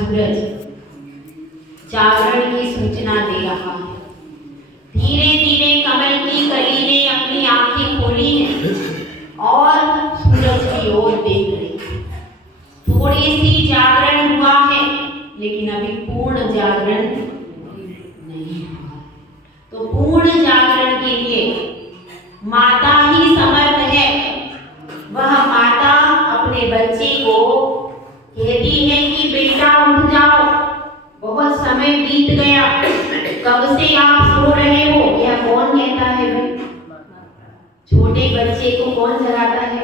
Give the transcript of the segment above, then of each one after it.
सूरज जागरण की सूचना दे रहा है। धीरे धीरे कमल की कली ने अपनी आंखें खोली हैं और सूरज की ओर देख रही है। थोड़ी सी जागरण हुआ है, लेकिन अभी पूर्ण जागरण नहीं हुआ। तो पूर्ण जागरण के लिए माता ही समर्थ है। वह माता अपने बच्चे को कहती है कि बेटा उठ जाओ, बहुत समय बीत गया, कब से आप सो रहे हो। यह कौन कहता है भाई? छोटे बच्चे को कौन जगाता है?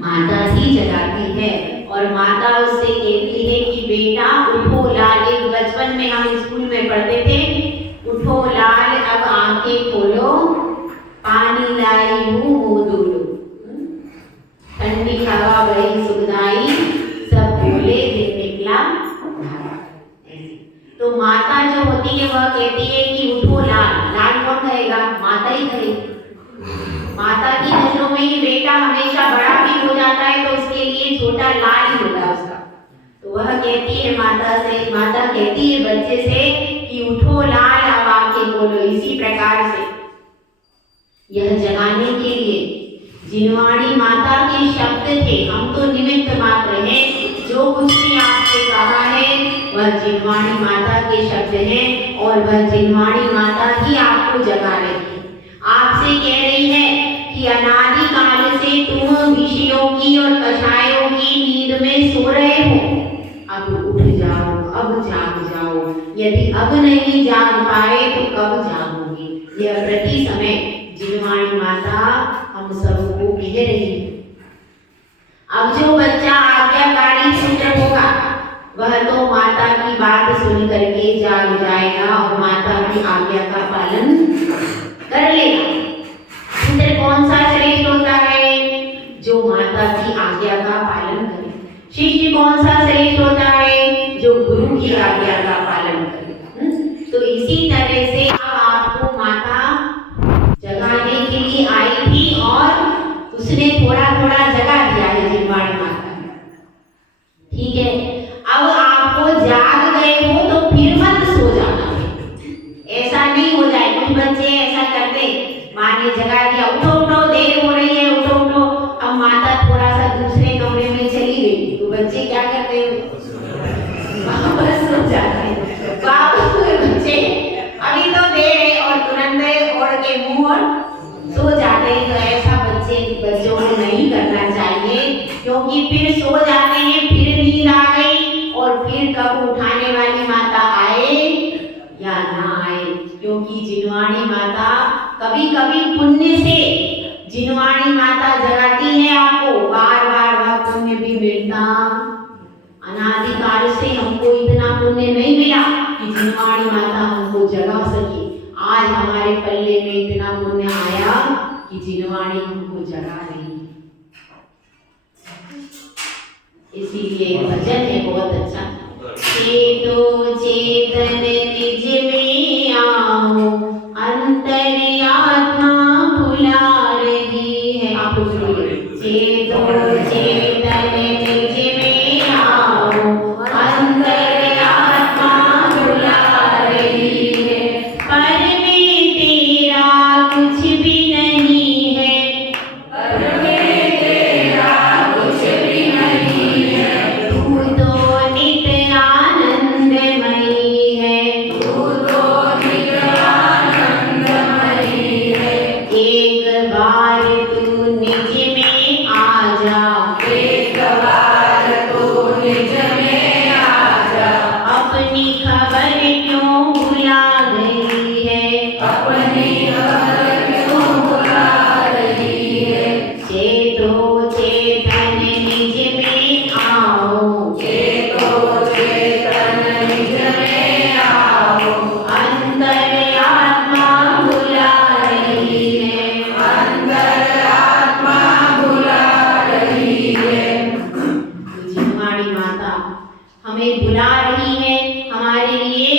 माता ही जगाती है। और माता उससे कहती है कि बेटा उठो लाल। एक बचपन में हम स्कूल में पढ़ते थे, उठो लाल अब आंखें खोलो, पानी लाई हूँ मुँह धो लो, ठंडी हवा बड़ी सुखदाई, सब बोले दिन निकला। तो माता जो होती है वह कहती है कि उठो लाल। लाल कौन कहेगा? माता ही कहेगी। माता की नजरों में ही बेटा हमेशा बड़ा भी हो जाता है, तो उसके लिए छोटा लाल ही होता है उसका। तो वह कहती है माता कहती है बच्चे से कि उठो लाल अब आंखें खोलो। इसी प्रकार से यह जगाने के लिए जिनवाणी माता के शब्द थे। हम तो निमित्त मात्र हैं। जो कुछ भी आपसे कहा है वह जिनवाणी माता के शब्द हैं और वह जिनवाणी माता ही आपको जगा रही है। आपसे कह रही है कि अनादि काल से तुम विषयों की और कषायों की नींद में सो रहे हो, अब उठ जाओ, अब जाग जाओ। यदि अब नहीं जाग पाए तो कब जागोगे? यह प्रति समय जिनवाणी माता हम सबको कह रही है। अब जो बच्चा आज्ञाकारी पुत्र होगा वह तो माता की बात सुन करके जाग जाएगा और माता की आज्ञा का पालन कर लेगा। पुत्र कौन सा श्रेष्ठ होता है? जो माता की आज्ञा का पालन करे। शिष्य कौन सा श्रेष्ठ होता है? जो गुरु की आज्ञा का पालन करे। तो इसी तरह से आपको माता जगाने के लिए आई थी और उसने थोड़ा थोड़ा जगा दिया है जिनवाणी माता। ठीक है, अब आपको जाग गए हो तो फिर मत सो जाना। ऐसा नहीं हो जाए। कुछ बच्चे ऐसा करते, माँ ने जगा दिया, उठो उठो देर हो रही है, उठो उठो। अब माता थोड़ा सा दूसरे कमरे में चली गई तो बच्चे क्या करते हैं? वापस सो जाते हैं। वापस बच्चे अभी तो देर है और तुरंत ओढ़ के मुंह और सो जाते हैं। तो ऐसा बच्चों को नहीं करना चाहिए, क्योंकि फिर सो जाते हैं, फिर नींद आ गई और फिर कब उठाने वाली माता आए या ना आए। क्योंकि जिनवाणी माता कभी कभी पुण्य से जिनवाणी माता जगाती है आपको, बार बार वह पुण्य भी मिलता। अनादिकाल से हमको इतना पुण्य नहीं मिला कि जिनवाणी माता हमको जगा सके। आज हमारे पल्ले में इतना पुण्य आया कि जिनवाणी हमको जगा रही है। इसीलिए एक भजन है बहुत अच्छा, चेतो चेतन निज में आओ, अंतर्यात्मा बुला रही है। आप बोलिए, चेतो चेतन निज में आओ, अंतर्यात्मा बुला रही है। पर में तेरा कुछ भी नहीं है, पर में तेरा कुछ भी नहीं है। तू तो नित्य आनंदमयी है, तू तो नित्य आनंदमयी है। एक बार तू निज में आ जा, एक बार तू निज में आ जा। अपनी खबर क्यों भुला गई है, अपनी खबर क्यों भुला रही है। चेतो चेतन निज में आओ, चेतो चेतन निज में आओ, अंतर्यात्मा बुला रही है, अंतर्यात्मा बुला रही है। तो जिनवाणी माता हमें बुला रही है हमारे लिए।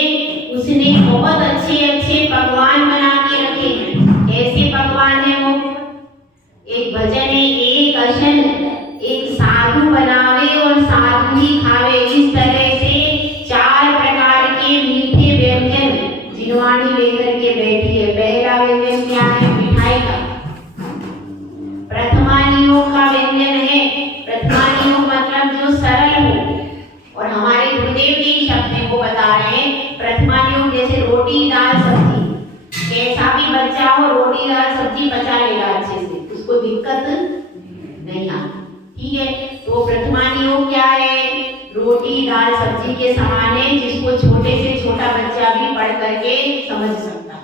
उसने बहुत अच्छे अच्छे पकवान बना के रखे हैं। ऐसे पकवान है वो, एक भजन है, एक अशन एक साधु बनावे और साधु ही खावे। इस तरह से ठीक है। तो प्रथमा नियोग क्या है? रोटी दाल सब्जी के समान है, जिसको छोटे से छोटा बच्चा भी पढ़ करके समझ सकता।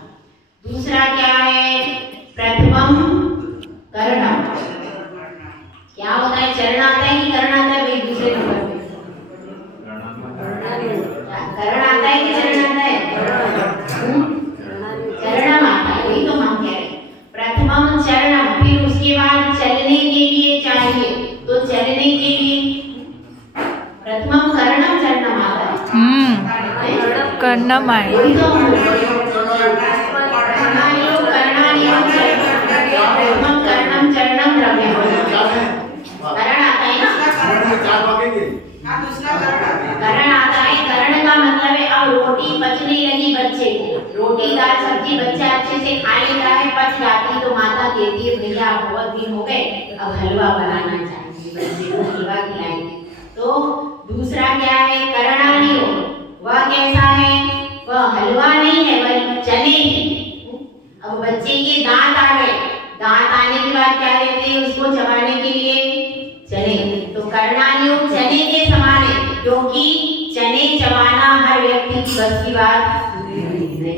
दूसरा क्या है? प्रथमम करणम। क्या होता है? चरण आता है कि करण आता है भाई? दूसरे नंबर पे करण आता है कि चरण आता है? चरणम आता है, वही तो हम कह रहे हैं। प्रथमम चरणम, फिर उसके बाद चलने के लिए चाहिए, तो चलने के लिए प्रथमम करणम चरणम आता है। करणम आहे। वही तो हम प्रथमानियोग करणानियोग प्रथमम करणम चरणम द्रव्यम। करण आता है ना? करण आता है। करण का मतलब है अब रोटी पचने लगी बच्चे को, रोटी दाल सब्जी बच्चा अच्छे से खा लेता है, पच जाती, तो माता कहती है भैया बहुत दिन हो गए, अब हलवा बनाना चाहिए, बच्चे को हलवा खिलाएंगे। तो दूसरा क्या है? करणानियोग। वह कैसा है? वह हलवा नहीं है, वह चने हैं। अब बच्चे के दांत आ गए, दांत आने के बाद क्या देते हैं उसको चबाने के लिए? चने। तो करणानियोग चने के समान है, क्योंकि चने चबाना हर व्यक्ति की बस की बात नहीं है।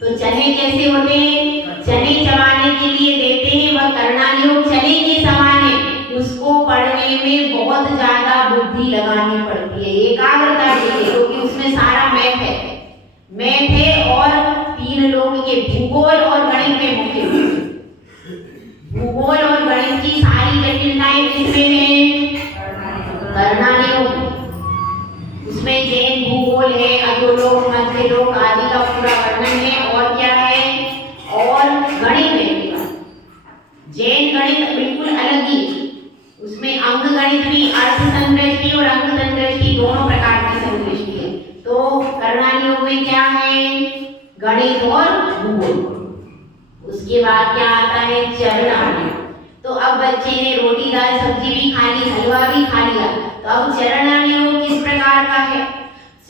तो चने कैसे होते हैं? चने चबाने के लिए देते हैं, वह करणानियोग चने के समान है। उसको पढ़ने में बहुत ज्यादा बुद्धि लगानी पड़ती है, एकाग्रता चाहिए, क्योंकि उसमें सारा मैथ है, मैथ है और 3 लोग के भूगोल और गणित में मुख्य रूप से भूगोल और गणित की सारी जटिलताएं किसमें है? करणानियोग। उसमें जैन भूगोल है, अधोलोक मध्यलोक आदि का पूरा वर्णन है। और क्या है? और गणित है। जैन गणित बिल्कुल अलग ही, उसमें अंक गणित भी, अर्थ संदृष्टि और अंक संदृष्टि दोनों प्रकार की संदृष्टि है। तो करणानियोग में क्या है? गणित और भूगोल। उसके बाद क्या आता है? चरणानियोग। तो अब बच्चे ने रोटी दाल सब्जी भी खा ली, हलवा भी खा लिया, तो अब चरणानियोग किस प्रकार का है?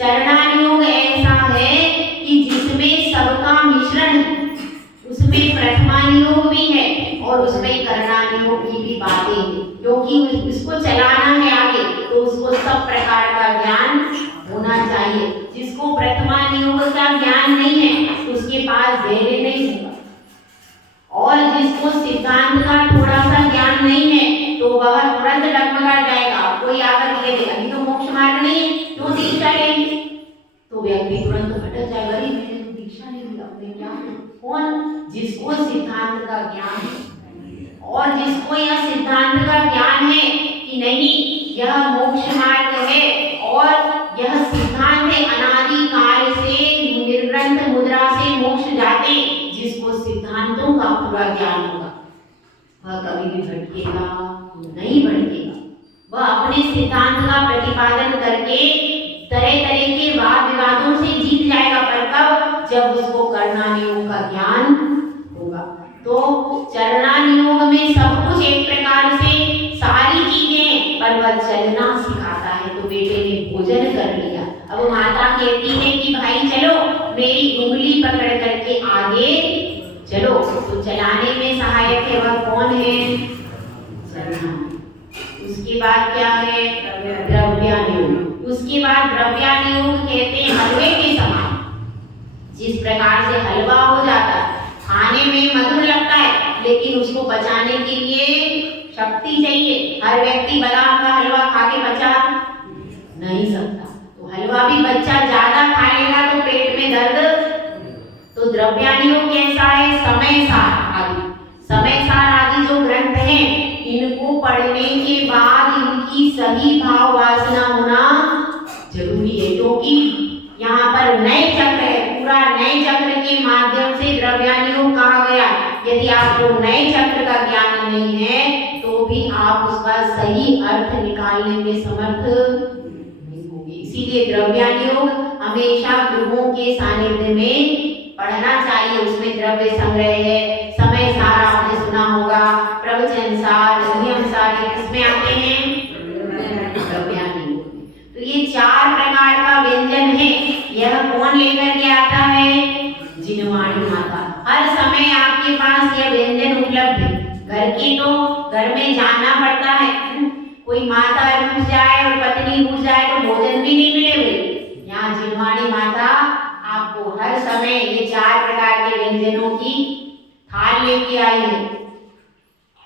चरणानियोग ऐसा है कि जिसमें सबका मिश्रण है, उसमें प्रथमानियोग भी है और उसमें करणानियोग की भी बातें हैं, क्योंकि उसको चलाना है आगे, तो उसको सब प्रकार का ज्ञान होना चाहिए। जिसको प्रथमानियोग का ज्ञान नहीं है, तो उसके पास धैर्य नहीं होगा, और जिसको सिद्धांत का थोड़ा सा ज्ञान नहीं है, तो वह तुरंत डगमगा जाएगा। कोई आकर कह दे अभी तो मोक्ष मार्ग नहीं है, क्यों दीक्षा लेंगे, तो व्यक्ति तुरंत भटक जाएगा, अरे मैंने तो दीक्षा नहीं ली, अपने क्या? कौन? जिसको सिद्धांत का ज्ञान है, और जिसको यह सिद्धांत का ज्ञान है कि नहीं यह मोक्ष मार्ग है और यह सिद्धांत है, अनादि काल से निर्ग्रंथ मुद्रा से मोक्ष जाते, जिसको सिद्धांतों का पूरा ज्ञान होगा, वह कभी भी भटकेगा नहीं, भटकेगा। वह अपने सिद्धांत का प्रतिपादन करके तरह तरह के वाद विवादों से जीत जाएगा, पर कब? जब उसको करणानियोग का ज्ञान होगा। तो चरणानियोग में सब कुछ एक प्रकार से सारी चीजें, पर वह चलना सिखाता है। तो बेटे ने भोजन कर लिया, अब माता कहती है कि भाई चलो मेरी उंगली पकड़ करके आगे चलो। तो चलाने में सहायक है वह कौन है? उसके बाद क्या है? द्रव्यानियोग। उसके बाद द्रव्यानियोग कहते हैं हलवे के समान। जिस प्रकार से हलवा हो जाता है, खाने में मधुर लगता है, लेकिन उसको पचाने के लिए शक्ति चाहिए। हर व्यक्ति बादाम का हलवा खा के पचा नहीं सकता, तो हलवा भी बच्चा ज्यादा खा लेगा तो पेट में दर्द। तो द्रव्यानियोग कैसा है? समय सार आदि, समय सार आदि जो ग्रंथ हैं, इनको पढ़ने के बाद इनकी सही भाव वासना होना जरूरी है, क्योंकि यहाँ पर नए चक्र है, पूरा नए चक्र के माध्यम से द्रव्यानियोग कहा गया। यदि आपको नए चक्र का ज्ञान नहीं है, तो भी आप उसका सही अर्थ निकालने में समर्थ नहीं होंगे। इसीलिए द्रव्यानियोग हमेशा गुरुओं के सानिध्य में पढ़ना चाहिए। उसमें द्रव्य संग्रह है, समय सार आपने सुना होगा, प्रवचन सार, नियम सार, किसमें आते हैं? द्रव्यानियोग। तो ये 4 प्रकार का व्यंजन है। यह कौन लेकर के आता है? जिनवाणी माता। हर समय आपके पास यह व्यंजन उपलब्ध है। घर के तो घर में जाना पड़ता है, कोई माता रूठ जाए और पत्नी रूठ जाए तो भोजन भी नहीं मिले भाई। यहाँ जिनवाणी माता आपको हर समय ये 4 प्रकार के व्यंजनों की थाल लेके आई है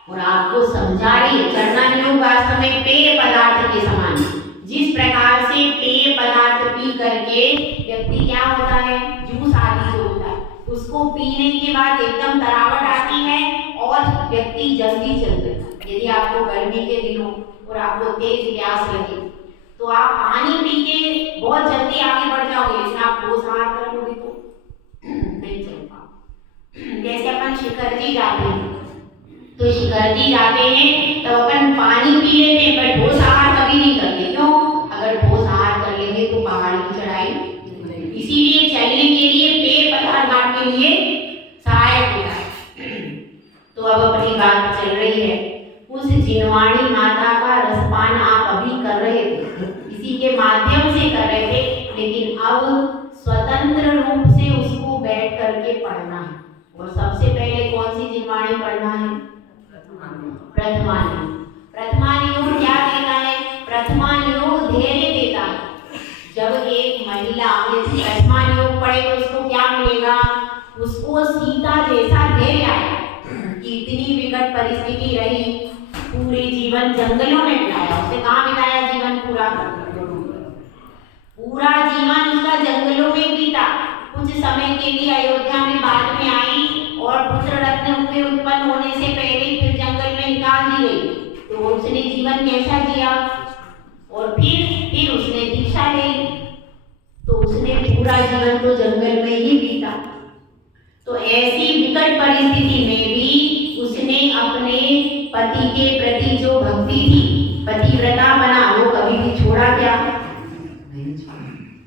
और आपको समझा रही है। चरणामृत वास्तव में पेय पदार्थ के समान है। जिस प्रकार से पेय पदार्थ पी करके व्यक्ति क्या होता है, जूस आदि जो होता है उसको पीने के बाद एकदम तरावट आती है और व्यक्ति जल्दी चल जाता है। यदि आपको गर्मी के दिनों और आपको तेज प्यास लगे तो आप पानी पी के बहुत जल्दी आगे बढ़ जाओगे, लेकिन आप ठोस आहार कर लोगे तो नहीं चल पाओगे। जैसे अपन शिखर जी जाते हैं तो शिखर जी जाते हैं तो अपन पानी पी लेते हैं पर ठोस आहार कभी नहीं करते। क्यों? अगर ठोस आहार कर लेंगे तो पहाड़ की चढ़ाई, इसीलिए चलने के लिए पेय पदार्थ आपके लिए सहायक होता है। तो अब अपनी बात चल रही है, उस जिनवाणी माता का रसपान आप अभी कर रहे थे, इसी के माध्यम से कर रहे थे, लेकिन अब स्वतंत्र रूप से उसको बैठ करके पढ़ना है। और सबसे पहले कौन सी जिनवाणी पढ़ना है? प्रथमा नियोग। प्रथमा नियोग क्या देता है? प्रथमा नियोग धैर्य देता है। जब एक महिला यदि प्रथमा नियोग पढ़े तो उसको क्या मिलेगा? उसको सीता जैसा धैर्य आएगा कि इतनी विकट परिस्थिति रही, पूरे जीवन जंगलों में बिताया। उसने कहाँ बिताया जीवन? पूरा जीवन उसका जंगलों में बीता। कुछ समय के लिए अयोध्या में बाद में आई और पुत्र रत्न के उत्पन्न होने से पहले फिर जंगल में निकाल दी गई। तो उसने जीवन कैसा जिया? और फिर उसने दीक्षा ली तो उसने पूरा जीवन तो जंगल में ही बीता। तो ऐसी विकट परिस्थिति में भी उसने अपने पति के प्रति जो भक्ति थी, पतिव्रता बना, वो कभी भी छोड़ा क्या?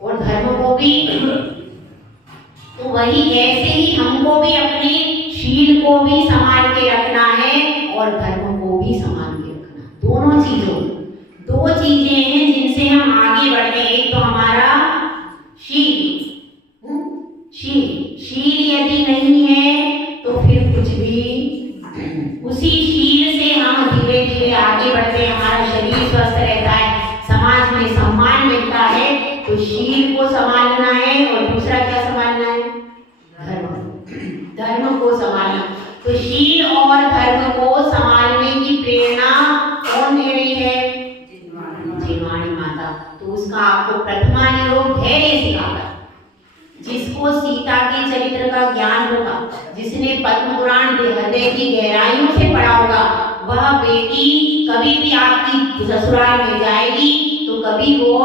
और धर्म को भी, तो वही ऐसे ही हमको भी अपने शील को भी संभाल के रखना है और धर्म को भी संभाल के रखना। दोनों चीजों, 2 चीजें हैं जिनसे हम आगे बढ़ते हैं। एक तो हमारा शील, शील यदि नहीं है तो फिर कुछ भी, उसी शील से हम धीरे धीरे आगे बढ़ते हैं, हमारा शरीर स्वस्थ रहता है, समाज में सम्मान मिलता है। तो शील को संभालना है और दूसरा क्या संभालना है? धर्म को संभालना। तो शील और धर्म को संभालने की प्रेरणा कौन दे रही है? जिनवाणी माता। तो उसका आपको प्रथमा नियोग धैर्य सिखाता है। जिसको सीता के चरित्र का ज्ञान होगा, जिसने पद्म पुराण हृदय की गहराइयों से पढ़ा होगा, वह बेटी कभी भी आपकी ससुराल में जाएगी तो कभी वो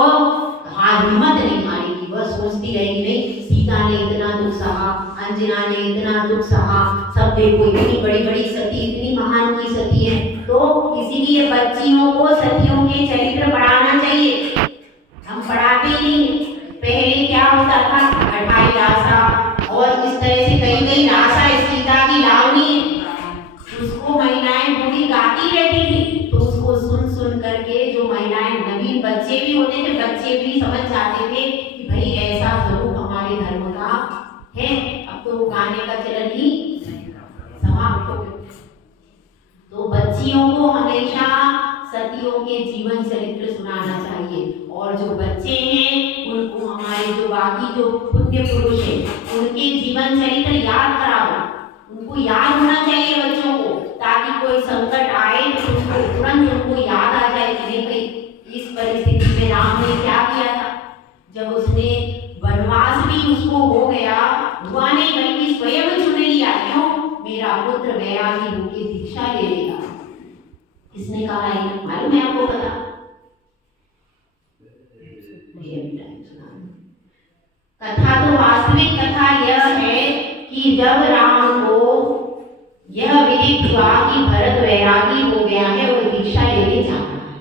हिम्मत नहीं हारेगी। वह सोचती रहेगी, नहीं सीता ने इतना दुख सहा, अंजना ने इतना दुख सहा, सब देखो इतनी बड़ी बड़ी सती, इतनी महान की सती है। तो इसीलिए बच्चियों को सतियों के चरित्र पढ़ाना चाहिए। हम पढ़ाते ही नहीं। पहले क्या होता था? अठाई रासा और इस तरह से कई रासा सीता की लावनी, उसको महिलाएं बूढ़ी गाती रहती थी। तो उसको सुन सुन करके जो महिलाएं, नवीन बच्चे भी होते थे, बच्चे भी समझ जाते थे कि भाई ऐसा स्वरूप हमारे धर्म का है। अब तो गाने का चलन ही समाप्त हो गया। तो बच्चियों को हमेशा सतियों के जीवन चरित्र सुनाना चाहिए। और जो बच्चे हैं उनको हमारे जो बाकी जो पुण्य पुरुष हैं उनके जीवन चरित्र याद कराओ। उनको याद होना चाहिए बच्चों को, ताकि कोई संकट आए तो उसको तुरंत उनको याद आ जाए कि नहीं भाई इस परिस्थिति में राम ने क्या किया था। जब उसने वनवास भी उसको हो गया, हुआ नहीं बल्कि स्वयं चुन लिया। क्यों? मेरा पुत्र वैरागी होकर दीक्षा ले लेगा। किसने कहा है मालूम है आपको? पता? कथा तो वास्तविक कथा यह है कि जब राम को यह विदित हुआ कि भरत वैरागी हो गया है और दीक्षा लेने जाना है,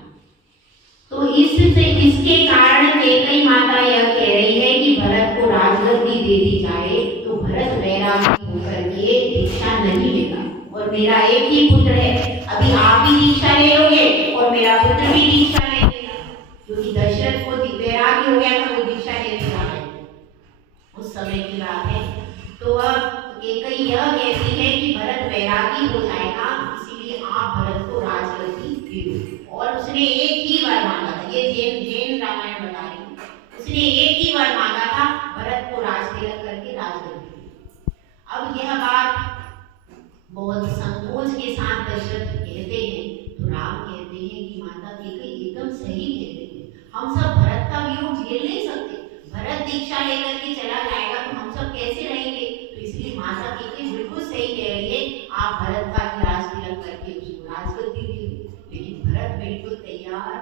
तो इसके कारण कैकेयी माता यह कह रही है कि भरत को राजगद्दी दे दी जाए। तो भरत वैरागी होकर के दीक्षा नहीं लेगा और मेरा एक ही पुत्र है, अभी आप ही दीक्षा ले लोगे और मेरा पुत्र भी दीक्षा ले लेगा। क्योंकि दशरथ को वैरागी हो गया था, वो दीक्षा लेने जा रहे उस समय की बात है। तो अब कैकेयी यह कहती है कि भरत वैरागी हो जाएगा, इसीलिए आप भरत को राजगद्दी दे दो। और उसने एक ही वर मांगा था। ये जैन रामायण बता रही है। उसने एक ही वर मांगा था, भरत को राज तिलक करके राजगद्दी दी। अब यह बात बहुत संकोच के साथ दशरथ कहते हैं, तो राम कहते हैं कि माता कैकेयी एकदम सही कहते हैं, हम सब भरत का वियोग झेल नहीं सकते। भरत दीक्षा लेकर के चला जाएगा तो हम सब कैसे रहेंगे? तो इसलिए माता कैकेयी बिल्कुल सही कह रही है, आप भरत का ही राज तिलक करके उसको राजगद्दी दीजिए। लेकिन भरत बिल्कुल तैयार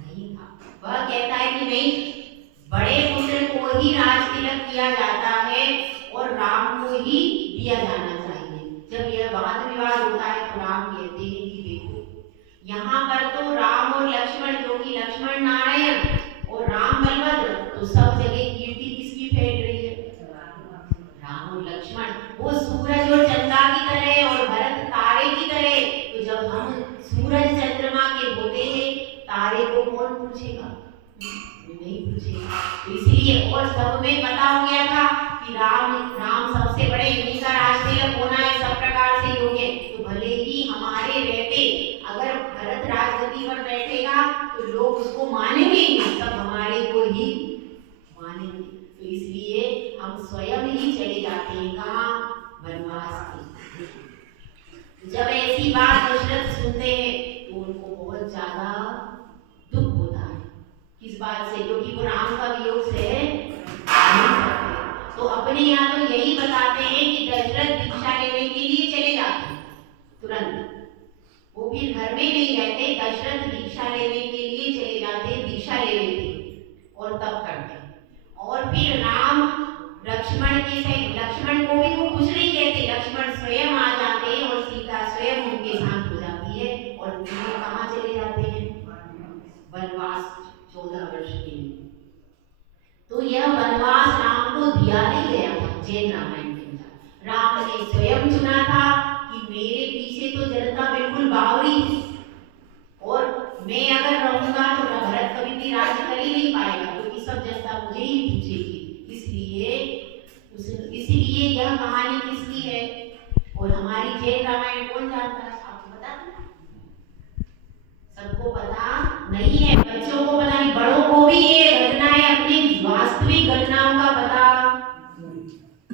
नहीं था। वह कहता है कि नहीं, बड़े पुत्र को ही राज तिलक किया जाता है और राम को ही दिया जाना चाहिए। जब यह वाद विवाद होता है तो राम कहते हैं कि देखो, यहाँ पर तो राम और लक्ष्मण, जो कि लक्ष्मण नारायण और राम बलभद्र, तो सब जगह कीर्ति किसकी फैल रही है? राम और लक्ष्मण। वो सूरज और चंद्रमा की तरह और भरत तारे की तरह। तो जब हम सूरज चंद्रमा के होते हैं, तारे को कौन पूछेगा? नहीं पूछेगा। तो इसलिए और सब में पता हो गया था कि राम सबसे बड़े, इन्हीं का राज तिलक होना है, सब प्रकार से योग्य। तो भले ही हमारे रहते अगर भरत राजगद्दी पर बैठेगा तो लोग उसको मानेंगे ही, सब हमारे को ही मानेंगे। तो इसलिए हम स्वयं ही चले जाते हैं कहाँ? वनवास में। जब ऐसी बात दशरथ सुनते हैं तो उनको बहुत ज्यादा दुख होता है। किस बात से? क्योंकि वो राम का वियोग से नहीं सकते। तो अपने यहाँ तो यही बताते हैं कि दशरथ दीक्षा लेने के लिए चले जाते हैं तुरंत। वो फिर घर में नहीं रहते, दशरथ दीक्षा लेने के लिए चले जाते, दीक्षा ले लेते और तब करते। और फिर राम लक्ष्मण के साथ, लक्ष्मण को भी वो कुछ नहीं कहते, लक्ष्मण स्वयं आ जाते हैं और सीता स्वयं उनके साथ हो जाती है और वो कहाँ चले जाते हैं? वनवास 14 वर्ष के लिए। तो यह वनवास राम को दिया नहीं गया था जैन रामायण के अनुसार। राम ने स्वयं चुना था कि मेरे पीछे तो जनता बिल्कुल बावरी थी और मैं अगर रहूंगा तो भरत कभी भी राज्य कर ही नहीं पाएगा, क्योंकि सब जनता मुझे ही पूछेगी। इसलिए यह कहानी किसकी है? और हमारी जैन रामायण कौन जानता है? आपको पता है? सबको पता नहीं है, बच्चों को पता नहीं, बड़ों को भी ये घटनाएं, अपनी वास्तविक घटनाओं का पता।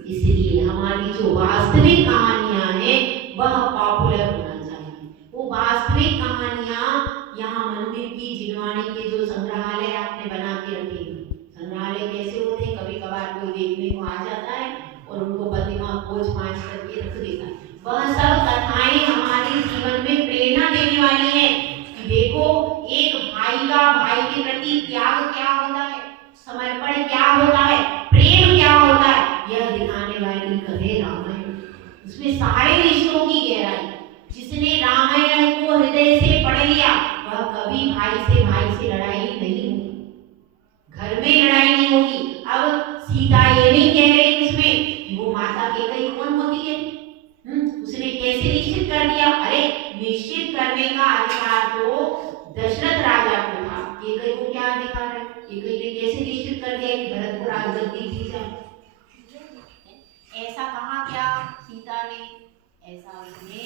इसलिए हमारी जो वास्तविक कहानियां हैं वह पॉपुलर होना चाहिए। वो वास्तविक कहानियां यहाँ मंदिर की, जिनवानी के जो संग्रहालय आपने बना के रखे, संग्रहालय कैसे होते हैं? कभी कभार कोई देखने को आ जाता है और उनको प्रतिमा खोज पांच करके रख देता है। वह सब कथाएं हमारे जीवन में प्रेरणा देने वाली है कि देखो, एक भाई का भाई के प्रति त्याग क्या होता है, समर्पण क्या होता है, प्रेम क्या होता है, यह दिखाने वाली कथा रामायण। उसमें सारे रिश्तों की गहराई, जिसने रामायण को हृदय से पढ़ लिया वह कभी भाई से लड़ाई नहीं होगी, घर में लड़ाई नहीं होगी। अब सीता ये नहीं कह रही उसमें कि वो माता कैकेयी कौन होती है, उसने कैसे निश्चित कर दिया? अरे निश्चित करने का अधिकार तो दशरथ राजा को था, कैकेयी को क्या अधिकार है? कैकेयी ने कैसे निश्चित कर दिया कि भरत को राजगद्दी दी जाए? ऐसा कहा क्या सीता ने? ऐसा उसने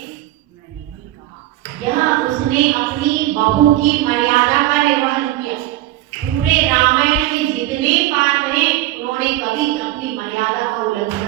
नहीं कहा। यह उसने अपनी बहू की मर्यादा का निर्वहन किया। पूरे रामायण में जितने पात्र हैं उन्होंने कभी अपनी मर्यादा का उल्लंघन